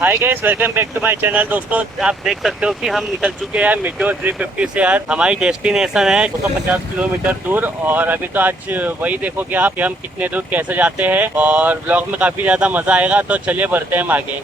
Hi guys, welcome back to my channel. दोस्तों, आप देख सकते हो कि हम निकल चुके हैं मीटियोर 350 से। यार हमारी डेस्टिनेशन है 250 किलोमीटर दूर। और अभी तो आज वही देखोगे आप कि हम कितने दूर कैसे जाते हैं, और ब्लॉग में काफ़ी ज़्यादा मज़ा आएगा। तो चलिए बढ़ते हैं हम आगे।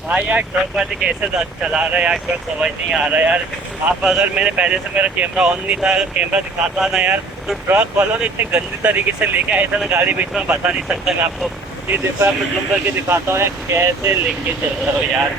भाई यार ट्रक वाले कैसे चला रहा है यार, ट्रक समझ नहीं आ रहा है यार। आप अगर मैंने पहले से मेरा कैमरा ऑन नहीं था, अगर कैमरा दिखाता ना यार, तो ट्रक वालों ने इतनी गंदी तरीके से लेके आए थे ना गाड़ी, बीच में बता नहीं सकता मैं आपको। ये देखो, आपको जूम करके दिखाता हूँ यार कैसे लेके चल रहा हो यार।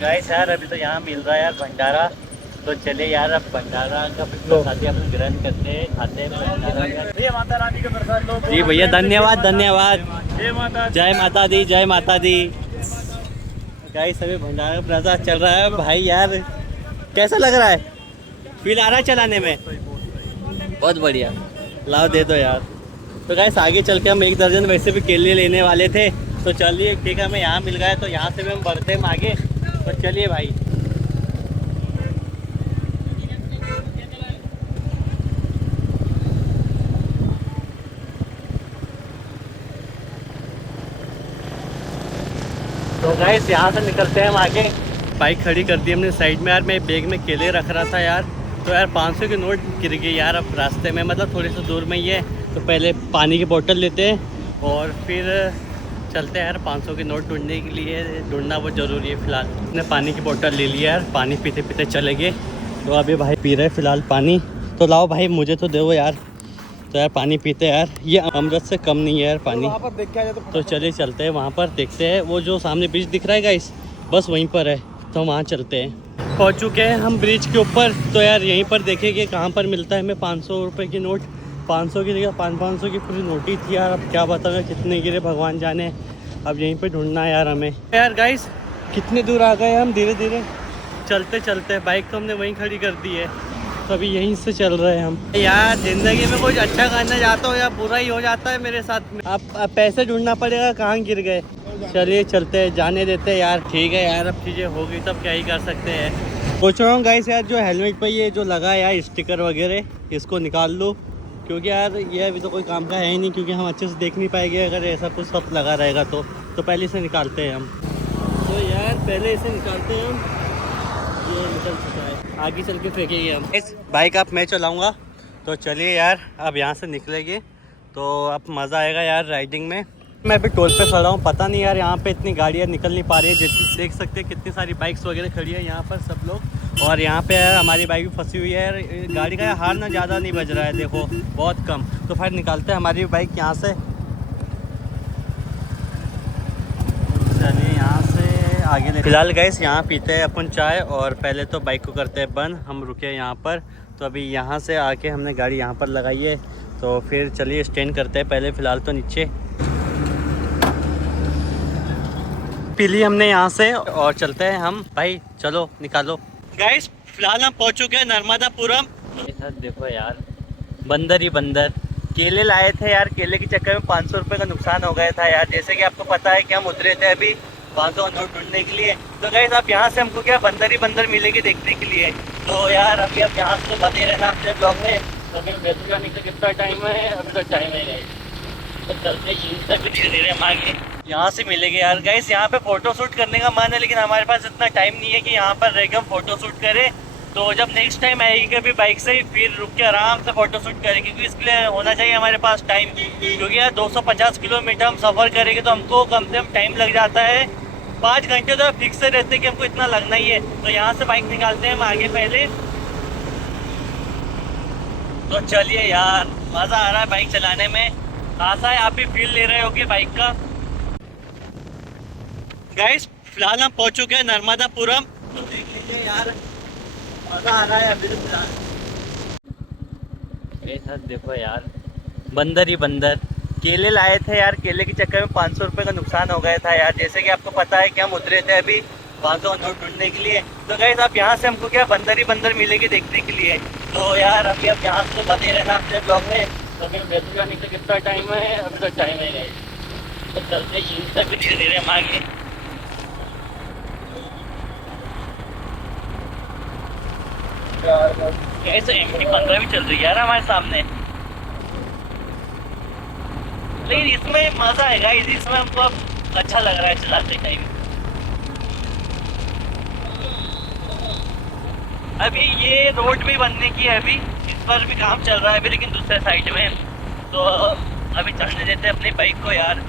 गाइस यार अभी तो यहाँ मिल रहा है यार भंडारा। तो चले यार, अब भंडारा का खाते अपन ग्रहण करते हैं, खाते हैं भंडारा यार। जय माता रानी का प्रसाद लो। जी भैया, धन्यवाद धन्यवाद। जय माता जय माता दी, जय माता दी। गाइस अभी भंडारा का प्रसाद चल रहा है भाई। यार कैसा लग रहा है, फील आ रहा है चलाने में? बहुत बढ़िया, लाओ दे दो यार। तो गाइस आगे चल के हम 1 दर्जन वैसे भी केले लेने वाले थे। तो चलिए ठीक है, हमें यहाँ मिल गया तो यहाँ से भी हम बढ़ते हैं आगे। तो चलिए भाई। तो गाइस यहाँ से निकलते हैं हम आगे। बाइक खड़ी कर दी हमने साइड में। यार मैं बैग में केले रख रहा था यार, तो यार 500 की नोट गिर गई यार। अब रास्ते में मतलब थोड़ी सी दूर में ही है, तो पहले पानी की बोतल लेते हैं और फिर चलते हैं यार 500 की नोट ढूंढने के लिए। ढूंढना बहुत ज़रूरी है। फिलहाल मैंने पानी की बोतल ले लिया यार, पानी पीते पीते चले गए। तो अभी भाई पी रहे फिलहाल पानी। तो लाओ भाई, मुझे तो दो यार। तो यार पानी पीते हैं यार, ये अमृत से कम नहीं है यार पानी। वहाँ पर देख के आ जाए तो चलिए चलते हैं वहाँ पर, देखते हैं। वो जो सामने ब्रिज दिख रहा है गाइस, बस वहीं पर है, तो वहाँ चलते हैं। पहुँच चुके हैं हम ब्रिज के ऊपर। तो यार यहीं पर देखेंगे कहाँ पर मिलता है हमें 500 रुपये की नोट। 500 की जगह 500 की पूरी नोट ही थी यार। अब क्या बताऊँ कितने गिरे भगवान जाने। अब यहीं पर ढूंढना है यार हमें। यार गाइस कितने दूर आ गए हम, धीरे धीरे चलते चलते। बाइक तो हमने वहीं खड़ी कर दी है, तो अभी यहीं से चल रहे हैं हम। यार ज़िंदगी में कुछ अच्छा करना चाहता हूँ या बुरा ही हो जाता है मेरे साथ में। अब पैसे ढूंढना पड़ेगा, कहाँ गिर गए। चलिए चलते हैं, जाने देते हैं यार। ठीक है यार, अब चीज़ें हो गई तब क्या ही कर सकते हैं। सोच रहा हूँ गाइस यार, जो हेलमेट पे ये जो लगा है यार स्टिकर वगैरह, इसको निकाल लूँ। क्योंकि यार ये अभी तो कोई काम का है ही नहीं, क्योंकि हम अच्छे से देख नहीं पाएंगे अगर ऐसा कुछ सब लगा रहेगा तो पहले इसे निकालते हैं हम। तो यार पहले इसे निकालते हैं हम। ये निकल चुका है, आगे चल के फेंकेंगे हम। इस बाइक आप मैं चलाऊंगा। तो चलिए यार, अब यहाँ से निकलेंगे तो अब मज़ा आएगा यार राइडिंग में। मैं अभी टोल पे खड़ा हूँ, पता नहीं यार यहाँ पे इतनी गाड़ियाँ निकल नहीं पा रही है। जितनी देख सकते हैं कितनी सारी बाइक्स वगैरह खड़ी है यहाँ पर सब लोग। और यहाँ पे यार हमारी बाइक भी फंसी हुई है यार। गाड़ी का हार्न ना ज़्यादा नहीं बज रहा है, देखो बहुत कम। तो फिर निकालते हैं हमारी बाइक यहाँ से। चलिए यहाँ से आगे फिलहाल गाइस यहाँ पीते हैं अपन चाय, और पहले तो बाइक को करते हैं बंद। हम रुके यहाँ पर, तो अभी यहाँ से आके हमने गाड़ी यहाँ पर लगाई है। तो फिर चलिए स्टैंड करते हैं पहले, फ़िलहाल तो नीचे पी ली हमने यहाँ से, और चलते हैं हम। भाई चलो निकालो। गाइस फिलहाल हम पहुँच चुके हैं नर्मदापुरम। देखो यार, बंदर ही बंदर। केले लाए थे यार, केले के चक्कर में 500 रुपये का नुकसान हो गया था यार। जैसे कि आपको पता है कि हम उतरे थे अभी 500 नोट ढूंढने के लिए। तो गाइस आप यहाँ से हमको क्या बंदर ही बंदर मिलेंगे देखने के लिए। तो यार अभी आप यहाँ से तो बने रहना अपने ब्लॉग में। तो अभी वैसे जाने का कितना टाइम है, अभी तो टाइम है। तो चलते ही धीरे धीरे हम आगे यहाँ से मिलेंगे यार। गाइस यहाँ पे फ़ोटो शूट करने का मन है, लेकिन हमारे पास इतना टाइम नहीं है कि यहाँ पर रह के हम फ़ोटो शूट करें। तो जब नेक्स्ट टाइम आएगी कभी बाइक से ही, फिर रुक के आराम से फ़ोटो शूट करेंगे। क्योंकि इसके लिए होना चाहिए हमारे पास टाइम। क्योंकि यार 250 किलोमीटर हम सफ़र करेंगे तो हमको कम से कम टाइम लग जाता है 5 घंटे। तो फिक्स से रहते कि हमको इतना लगना ही है। तो यहाँ से बाइक निकालते हैं हम आगे पहले। तो चलिए यार, मज़ा आ रहा है बाइक चलाने में। आशा है आप भी फील ले रहे होगे बाइक का। गाइस फिलहाल हम पहुंच चुके हैं नर्मदापुरम। तो देख लीजिए यार, मज़ा आ रहा है अभी तो फिलहाल। देखो यार, बंदर ही बंदर। केले लाए थे यार, केले के चक्कर में 500 रुपये का नुकसान हो गया था यार। जैसे कि आपको पता है कि हम उतरे थे अभी 500 नोट ढूंढने के लिए। तो गाइस आप यहाँ से हमको क्या बंदर ही बंदर मिलेंगे देखने के लिए। तो यार अभी आप यहाँ से बने रहना अपने ब्लॉग में। तो अभी वैसे जाने का कितना टाइम है, अभी तो टाइम है। तो चलते ही धीरे धीरे हम आगे। कैसे MT-15 भी चल रही है यार हमारे सामने। लेकिन इसमें मज़ा आएगा, इसमें हमको अब अच्छा लग रहा है चलाते टाइम। अभी ये रोड भी बनने की है, अभी इस पर भी काम चल रहा है अभी, लेकिन दूसरे साइड में। तो अभी चलने देते हैं अपनी बाइक को यार।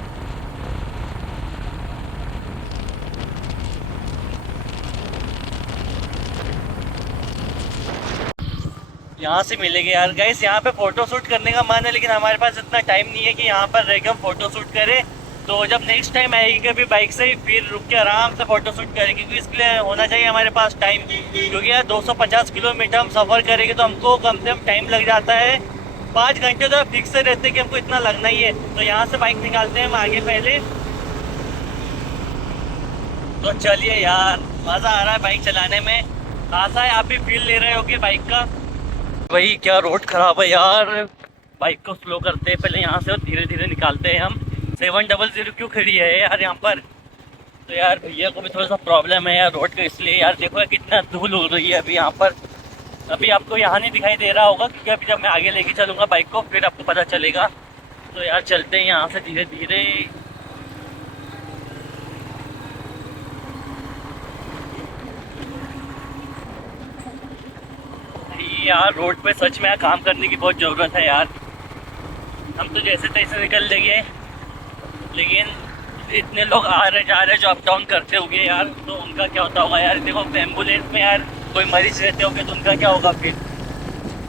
यहाँ से मिलेंगे यार गाइस। यहाँ पे फ़ोटो शूट करने का मन है, लेकिन हमारे पास इतना टाइम नहीं है कि यहाँ पर रह के हम फ़ोटो शूट करें। तो जब नेक्स्ट टाइम आएगी कभी बाइक से, फिर रुक के आराम से फ़ोटो शूट करेंगे, क्योंकि इसके लिए होना चाहिए हमारे पास टाइम। क्योंकि यार 250 किलोमीटर हम सफ़र करेंगे तो हमको कम से कम टाइम लग जाता है 5 घंटे। तो फिक्स से रहते कि हमको इतना लगना ही है। तो यहाँ से बाइक निकालते हैं हम आगे पहले। तो चलिए यार, मज़ा आ रहा है बाइक चलाने में। आशा है आप भी फील ले रहे होगे बाइक का। भाई क्या रोड ख़राब है यार, बाइक को स्लो करते हैं पहले यहाँ से और धीरे धीरे निकालते हैं हम। 700 क्यों खड़ी है यार यहाँ पर? तो यार भैया को भी थोड़ा सा प्रॉब्लम है यार रोड का, इसलिए यार देखो यार कितना धूल उड़ रही है अभी यहाँ पर। अभी आपको यहाँ नहीं दिखाई दे रहा होगा, क्योंकि अभी जब मैं आगे लेके चलूँगा बाइक को फिर आपको पता चलेगा। तो यार चलते हैं यहाँ से धीरे धीरे। यार रोड पे सच में काम करने की बहुत ज़रूरत है यार। हम तो जैसे तैसे निकल लेंगे, लेकिन इतने लोग आ रहे जा रहे जो अप डाउन करते होंगे यार, तो उनका क्या होता होगा यार। देखो एम्बुलेंस में यार कोई मरीज रहते होंगे तो उनका क्या होगा फिर।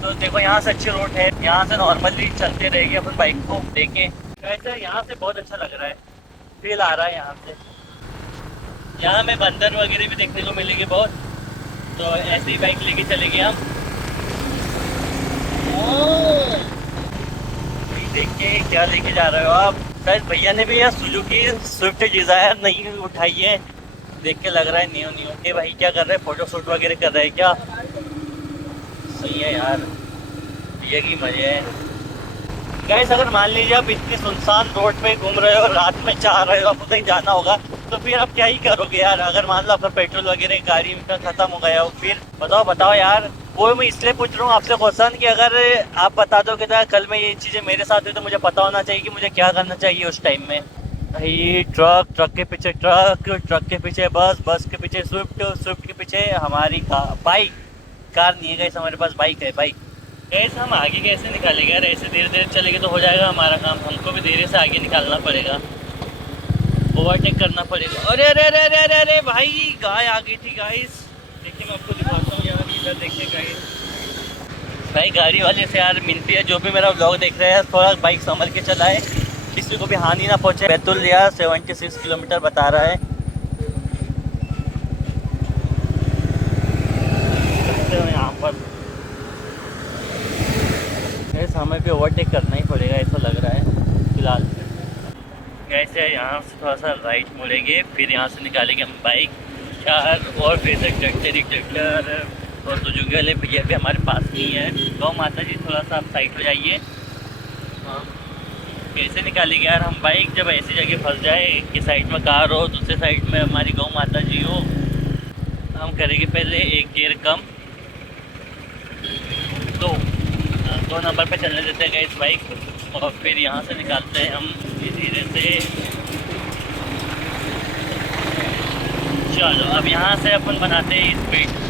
तो देखो यहाँ से अच्छी रोड है, यहाँ से नॉर्मली चलते रहेंगे अपन बाइक को लेके। वैसे यहाँ से बहुत अच्छा लग रहा है, फील आ रहा है यहाँ से। यहाँ में बंदर वगैरह भी देखने को मिलेंगे बहुत, तो ऐसे ही बाइक लेके चलेंगे हम। देख के क्या लेके जा रहे हो आप? शायद भैया ने भी यार सुजुकी स्विफ्ट डिजायर नहीं उठाई है, देख के लग रहा है न्यू न्यू। ये भाई क्या कर रहे हैं, फोटो शूट वगैरह कर रहे हैं क्या? सही है यार, भैया की मजे है। गाइस अगर मान लीजिए आप इतनी सुनसान रोड पे घूम रहे हो, रात में चाह रहे हो आपको कहीं जाना होगा, तो फिर आप क्या ही करोगे यार? अगर मान लो आपका पेट्रोल वगैरह गाड़ी का खत्म हो गया हो, फिर बताओ यार। वो मैं इसलिए पूछ रहा हूँ आपसे क्वेश्चन कि अगर आप बता दो कि कल में ये चीज़ें मेरे साथ हुई तो मुझे पता होना चाहिए कि मुझे क्या करना चाहिए उस टाइम में। भाई ट्रक के पीछे ट्रक के पीछे बस के पीछे स्विफ्ट के पीछे हमारी बाइक। कार नहीं है गाइस हमारे पास, बाइक है बाइक। कैसे हम आगे कैसे निकालेंगे यार? ऐसे धीरे धीरे चलेंगे तो हो जाएगा हमारा काम। हमको भी धीरे से आगे निकालना पड़ेगा, ओवरटेक करना पड़ेगा। अरे अरे अरे अरे अरे अरे भाई गाय आ गई थी गाइस। देखिए मैं आपको दिखाता हूँ यार, इधर देखिए गाइस। भाई गाड़ी वाले से यार मिलती है, जो भी मेरा व्लॉग देख रहे हैं थोड़ा बाइक संभल के चलाए, किसी को भी हानि ना पहुँचे। बैतुल यार 76 किलोमीटर बता रहा है। यहाँ पर ऐसा हमें भी ओवरटेक करना ही पड़ेगा ऐसा लग रहा है फिलहाल। ऐसे यहाँ से थोड़ा सा राइट मुड़ेंगे, फिर यहाँ से निकालेंगे हम बाइक यार। और फिर से ट्रैक्टर और सुजुकी वाले भैया भी हमारे पास नहीं है। गौ माता जी थोड़ा सा आप साइड हो जाइए। हाँ कैसे निकालेंगे यार हम बाइक, जब ऐसी जगह फंस जाए कि साइड में कार हो, दूसरे साइड में हमारी गौ माता जी हो। हम करेंगे पहले एक गियर कम, दो नंबर पे चलने देते हैं इस बाइक, और फिर यहाँ से निकालते हैं हम धीरे से। चलो अब यहाँ से अपन बनाते हैं स्पीड।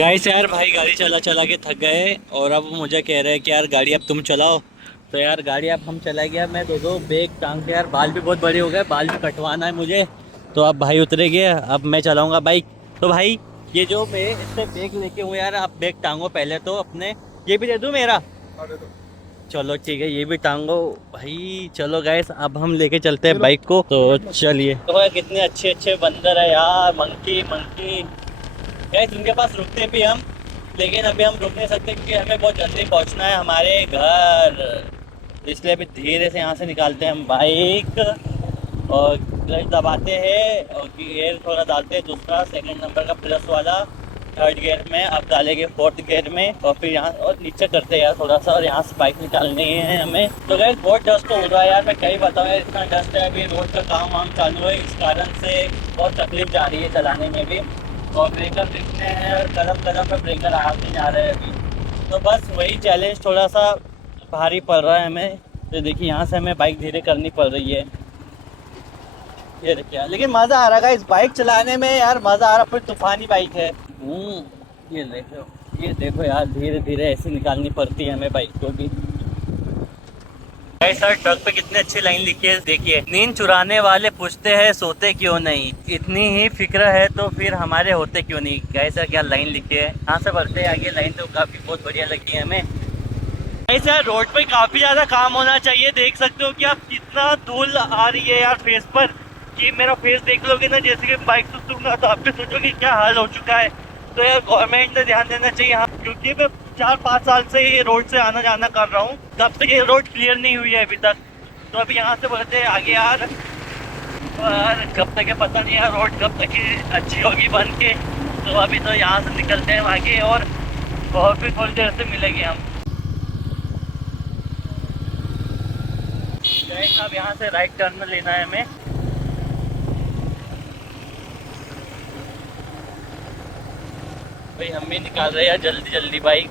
गाइस यार भाई गाड़ी चला के थक गए, और अब मुझे कह रहे हैं कि यार गाड़ी अब तुम चलाओ। तो यार गाड़ी अब हम चला गया, मैं दो बैग टांग के यार, बाल भी बहुत बड़े हो गए, बाल भी कटवाना है मुझे। तो अब भाई उतरे गए, अब मैं चलाऊँगा बाइक। तो भाई ये जो मैं इससे बैग लेके हूँ यार, आप बैग टांगो पहले तो अपने। ये भी दे दूँ मेरा? चलो ठीक है, ये भी टांगो भाई। चलो गाइस अब हम लेके चलते हैं बाइक को। तो चलिए। तो कितने अच्छे अच्छे बंदर है यार, मंकी गाइस। उनके पास रुकते भी हम, लेकिन अभी हम रुक नहीं सकते क्योंकि हमें बहुत जल्दी पहुंचना है हमारे घर, इसलिए अभी धीरे से यहाँ से निकालते हैं हम बाइक, और क्लच दबाते हैं और गियर थोड़ा डालते हैं, दूसरा सेकंड नंबर का प्लस वाला, थर्ड गियर में अब डालेंगे फोर्थ गियर में, और फिर यहाँ और नीचे करते हैं यार थोड़ा सा, और यहाँ से बाइक निकालनी है हमें। तो गाइस बहुत डस्ट हो रहा है यार, मैं क्या ही बताऊँ यार, इतना डस्ट है। अभी रोड का काम वाम चालू है, इस कारण से बहुत तकलीफ जा रही है चलाने में भी। और ब्रेकर दिखते हैं, कदम पे ब्रेकर आते जा रहे हैं अभी। तो बस वही चैलेंज थोड़ा सा भारी पड़ रहा है हमें। तो देखिए यहाँ से हमें बाइक धीरे करनी पड़ रही है, ये देखिए, लेकिन मजा आ रहा है इस बाइक चलाने में यार, मजा आ रहा। फिर तूफानी बाइक है। ये देखो यार, धीरे धीरे ऐसे निकालनी पड़ती है हमें बाइक को भी। सर ट्रक पे कितनी अच्छी लाइन लिखी है, देखिए, नींद चुराने वाले पूछते हैं सोते क्यों नहीं, इतनी ही फिक्र है तो फिर हमारे होते क्यों नहीं। कैसा क्या लाइन लिखी है। यहाँ से बढ़ते हैं आगे, लाइन तो काफी बहुत बढ़िया लगी है हमें। ऐसे यार रोड पे काफी ज्यादा काम होना चाहिए। देख सकते हो कि आप कितना धूल आ रही है यार फेस पर, कि मेरा फेस देख लोगे ना, जैसे कि बाइक से उतरूंगा तो आप भी सोचोगे क्या हाल हो चुका है। तो यार गवर्नमेंट ने ध्यान देना चाहिए हाँ, क्योंकि मैं 4-5 साल से ये रोड से आना जाना कर रहा हूँ, तब तक ये रोड क्लियर नहीं हुई है अभी तक। तो अभी यहाँ से बढ़ते हैं आगे यार, और कब तक है पता नहीं यार, रोड कब तक अच्छी होगी बन के। तो अभी तो यहाँ से निकलते हैं आगे, और बहुत भी थोड़ी देर से मिलेंगे हम। अब यहाँ से राइट टर्न में लेना है हमें। भाई हम भी निकाल रहे हैं यार जल्दी जल्दी बाइक।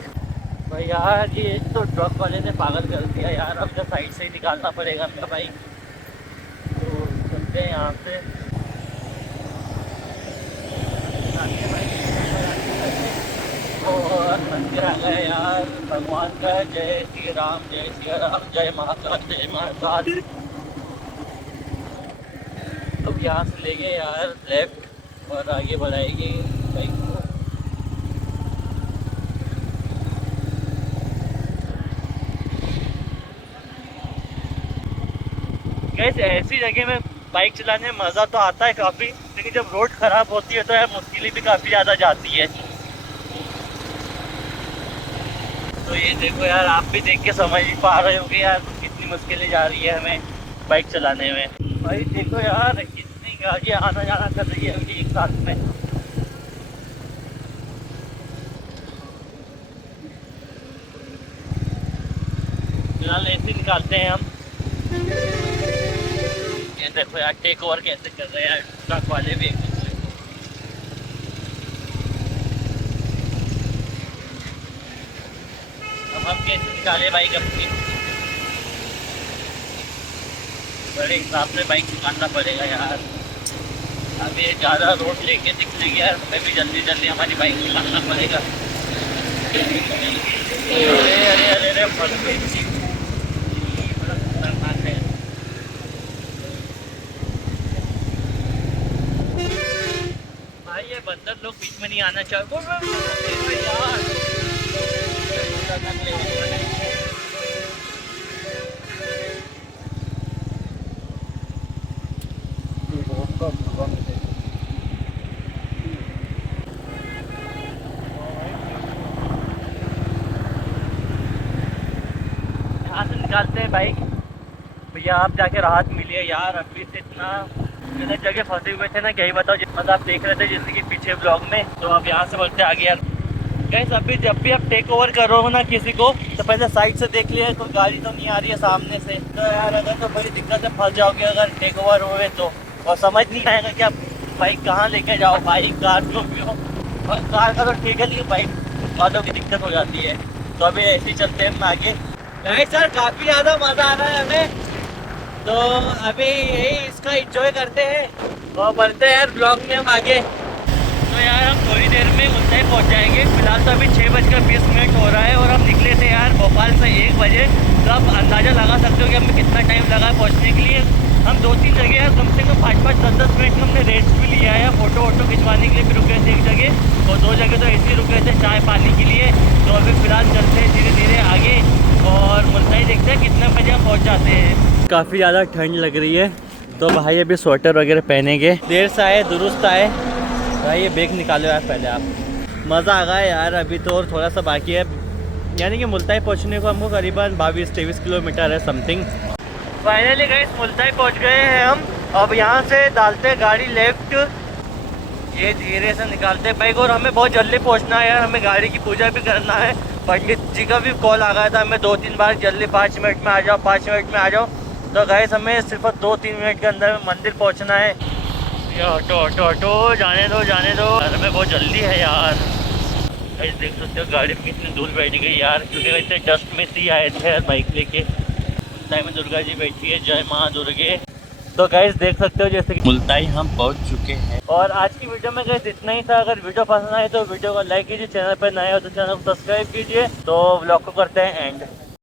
भाई यार ये तो ट्रक वाले ने पागल कर दिया यार, अब तो साइड से ही निकालना पड़ेगा मेरा बाइक। तो चलते हैं यहाँ से। और मंदिर आ गए यार भगवान का। जय श्री राम, जय श्री राम, जय महाकाल, जय महाकाल। अब यहाँ से ले गए यार लेफ्ट, और आगे बढ़ाएगी बाइक को। कैसे ऐसी जगह में बाइक चलाने में मज़ा तो आता है काफ़ी, लेकिन जब रोड ख़राब होती है तो यार मुश्किलें भी काफ़ी ज़्यादा जाती है। तो ये देखो यार, आप भी देख के समझ ही पा रहे होंगे यार कितनी मुश्किलें जा रही है हमें बाइक चलाने में। भाई देखो यार कितनी गाड़ियाँ आना जाना कर रही है अभी एक साथ में। फिलहाल ऐसे निकालते हैं हम। ये देखो यार टेक ओवर कैसे कर रहे हैं यार ट्रक वाले भी। अब हम कैसे निकाले बाइक अपनी, बड़े हिसाब से बाइक निकालना पड़ेगा यार। अब ये ज़्यादा रोड लेके निकलेगी यार, हमें भी जल्दी जल्दी हमारी बाइक निकालना पड़ेगा। अरे अरे अरे अरे बड़ा खतरनाक है भाई, ये बंदर लोग बीच में नहीं आना चाहिए यार। यहाँ से निकालते हैं बाइक। भैया आप जाके राहत मिली है यार, अभी से इतना जगह फंसे हुए थे ना, क्या ही बताओ। मतलब आप देख रहे थे जैसे कि पीछे ब्लॉग में। तो अब यहाँ से बढ़ते आगे यार। गाइस अभी जब भी आप टेक ओवर कर रहे हो ना किसी को, तो पहले साइड से देख लिया कोई गाड़ी तो नहीं आ रही है सामने से। तो यार अगर तो बड़ी दिक्कत है, फंस जाओगे अगर टेक ओवर हुए तो, और समझ नहीं आएगा कि आप बाइक कहाँ लेके जाओ, बाइक कार जो भी हो। और कार का तो ठीक है, लेकिन बाइक वालों की दिक्कत हो जाती है। तो अभी ऐसे ही चलते हैं हम आगे। गाइस सर काफ़ी ज़्यादा मज़ा आ रहा है हमें, तो अभी यही इसका एंजॉय करते हैं और बढ़ते हैं यार ब्लॉग में हम आगे। तो यार हम थोड़ी देर में मुंबई पहुंच जाएंगे। फिलहाल तो अभी 6:20 हो रहा है और हम निकले थे यार भोपाल से 1 बजे। तो आप अंदाज़ा लगा सकते हो कि हमें कितना टाइम लगा पहुंचने के लिए। हम 2-3 जगह यार कम से कम 5-5, 10-10 मिनट हमने रेस्ट भी लिया है, फ़ोटो वोटो खिंचवाने के लिए भी रुके थे एक जगह, और 2 जगह तो ऐसे ही रुके थे चाय पानी के लिए। तो अभी फ़िलहाल चलते हैं धीरे धीरे आगे, और मुंबई देखते हैं कितने बजे हम पहुँच जाते हैं। काफ़ी ज़्यादा ठंड लग रही है, तो भाई अभी स्वेटर वगैरह पहनेंगे। देर से आए दुरुस्त आए। भाई ये बैग निकालो यार पहले आप। मज़ा आ गया यार, अभी तो और थोड़ा सा बाकी है, यानी कि मुल्ताई पहुंचने को हमको करीबन 22-23 किलोमीटर है समथिंग। फाइनली गाइस मुल्ताई पहुंच गए हैं हम। अब यहाँ से डालते हैं गाड़ी लेफ्ट, ये धीरे से निकालते हैं बाइक। और हमें बहुत जल्दी पहुँचना है यार, हमें गाड़ी की पूजा भी करना है। पंडित जी का भी कॉल आ गया था हमें 2-3 बार, जल्दी 5 मिनट में आ जाओ, 5 मिनट में आ जाओ। तो गाइस हमें सिर्फ 2-3 मिनट के अंदर मंदिर पहुँचना है। ये ऑटो ऑटो ऑटो जाने दो जाने दो, घर में बहुत जल्दी है यार। गाइस देख सकते हो गाड़ी में कितनी दूर बैठ गई यार, क्योंकि वैसे डस्ट में से ही आए थे यार बाइक लेके। मुंबई में दुर्गा जी बैठी है, जय माँ दुर्गे। तो गाइस देख सकते हो जैसे कि मुल्ताई हम पहुंच चुके हैं। और आज की वीडियो में गाइस इतना ही था। अगर वीडियो पसंद आए तो वीडियो को लाइक कीजिए, चैनल पर नए हो तो चैनल को सब्सक्राइब कीजिए। तो व्लॉग को करते हैं एंड।